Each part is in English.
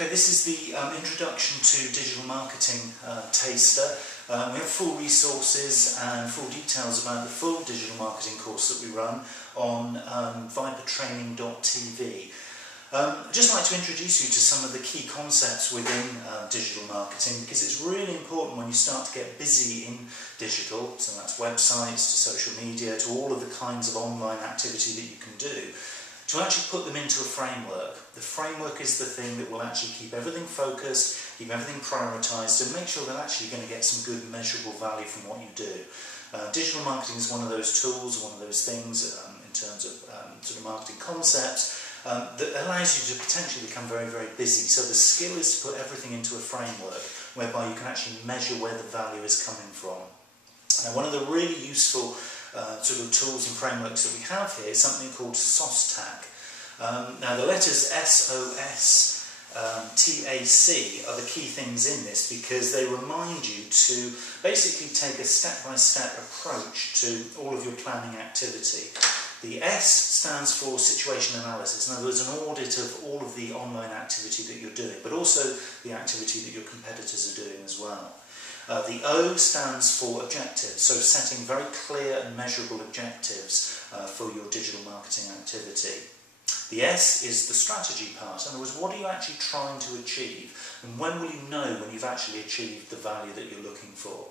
Okay, this is the introduction to digital marketing taster. We have full resources and full details about the full digital marketing course that we run on vipertraining.tv. I'd just like to introduce you to some of the key concepts within digital marketing, because it's really important when you start to get busy in digital, so that's websites to social media to all of the kinds of online activity that you can do, to actually put them into a framework. The framework is the thing that will actually keep everything focused, keep everything prioritised, and make sure that actually you're going to get some good measurable value from what you do. Digital marketing is one of those tools, one of those things in terms of sort of marketing concepts that allows you to potentially become very, very busy. So the skill is to put everything into a framework whereby you can actually measure where the value is coming from. Now, one of the really useful sort of tools and frameworks that we have here is something called SOSTAC. Now the letters SOS, TAC are the key things in this, because they remind you to basically take a step-by-step approach to all of your planning activity. The S stands for situation analysis. In other words, an audit of all of the online activity that you're doing, but also the activity that your competitors are doing as well. The O stands for objectives, so setting very clear and measurable objectives for your digital marketing activity. The S is the strategy part. In other words, what are you actually trying to achieve, and when will you know when you've actually achieved the value that you're looking for?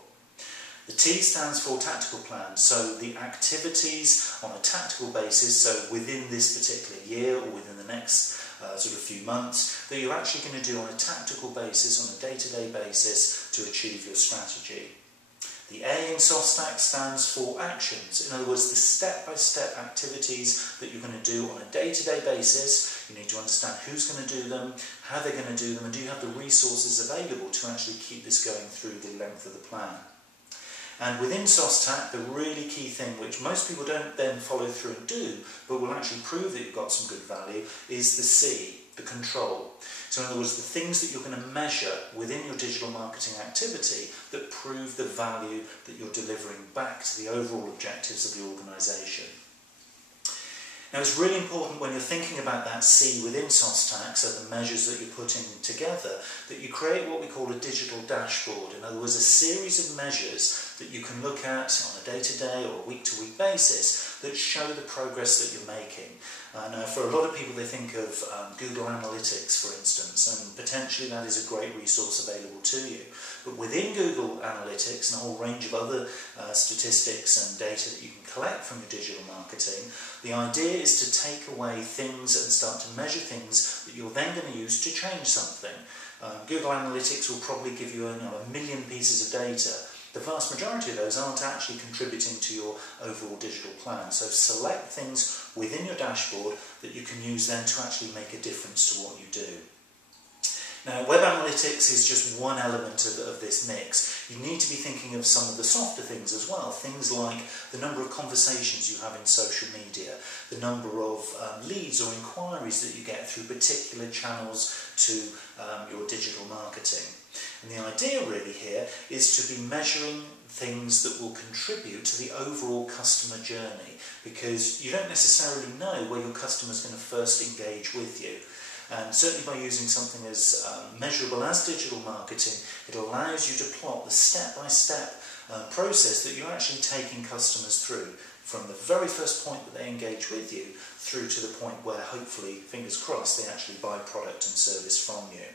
The T stands for tactical plan, so the activities on a tactical basis, so within this particular year or within the next sort of few months, that you're actually going to do on a tactical basis, on a day-to-day basis, to achieve your strategy. The A in SOSTAC stands for actions. In other words, the step-by-step activities that you're going to do on a day-to-day basis. You need to understand who's going to do them, how they're going to do them, and do you have the resources available to actually keep this going through the length of the plan. And within SOSTAC, the really key thing, which most people don't then follow through and do, but will actually prove that you've got some good value, is the C, the control. So in other words, the things that you're going to measure within your digital marketing activity that prove the value that you're delivering back to the overall objectives of the organisation. Now, it's really important when you're thinking about that C within SOSTAC, so the measures that you're putting together, that you create what we call a digital dashboard. In other words, a series of measures that you can look at on a day-to-day or a week-to-week basis that show the progress that you're making. Now, for a lot of people, they think of Google Analytics, for instance, and potentially that is a great resource available to you. But within Google Analytics and a whole range of other statistics and data that you can collect from your digital marketing, the idea is to take away things and start to measure things that you're then going to use to change something. Google Analytics will probably give you a million pieces of data. The vast majority of those aren't actually contributing to your overall digital plan. So select things within your dashboard that you can use then to actually make a difference to what you do. Now, web analytics is just one element of this mix. You need to be thinking of some of the softer things as well. Things like the number of conversations you have in social media, the number of leads or inquiries that you get through particular channels to your digital marketing. And the idea really here is to be measuring things that will contribute to the overall customer journey, because you don't necessarily know where your customer is going to first engage with you. And certainly by using something as measurable as digital marketing, it allows you to plot the step-by-step process that you're actually taking customers through, from the very first point that they engage with you through to the point where, hopefully, fingers crossed, they actually buy product and service from you.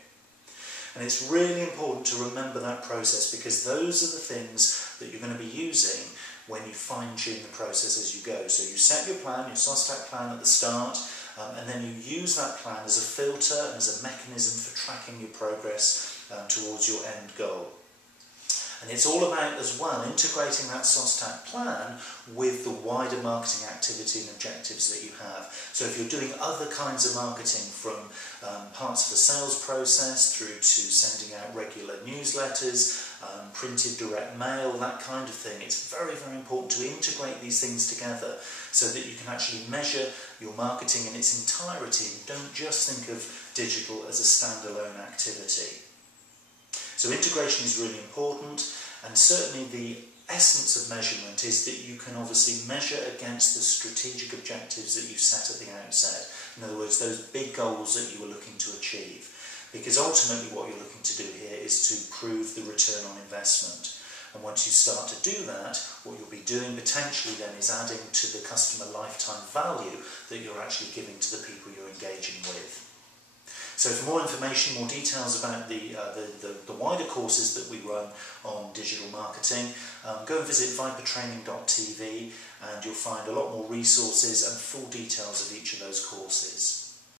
And it's really important to remember that process, because those are the things that you're going to be using when you fine-tune the process as you go. So you set your plan, your SOSTAC plan at the start, and then you use that plan as a filter and as a mechanism for tracking your progress towards your end goal. And it's all about, as well, integrating that SOSTAC plan with the wider marketing activity and objectives that you have. So if you're doing other kinds of marketing, from parts of the sales process through to sending out regular newsletters, printed direct mail, that kind of thing, it's very, very important to integrate these things together so that you can actually measure your marketing in its entirety and don't just think of digital as a standalone activity. So integration is really important, and certainly the essence of measurement is that you can obviously measure against the strategic objectives that you set at the outset. In other words, those big goals that you were looking to achieve. because ultimately what you're looking to do here is to prove the return on investment. And once you start to do that, what you'll be doing potentially then is adding to the customer lifetime value that you're actually giving to the people you're engaging with. So for more information, more details about the wider courses that we run on digital marketing, go and visit vipertraining.tv, and you'll find a lot more resources and full details of each of those courses.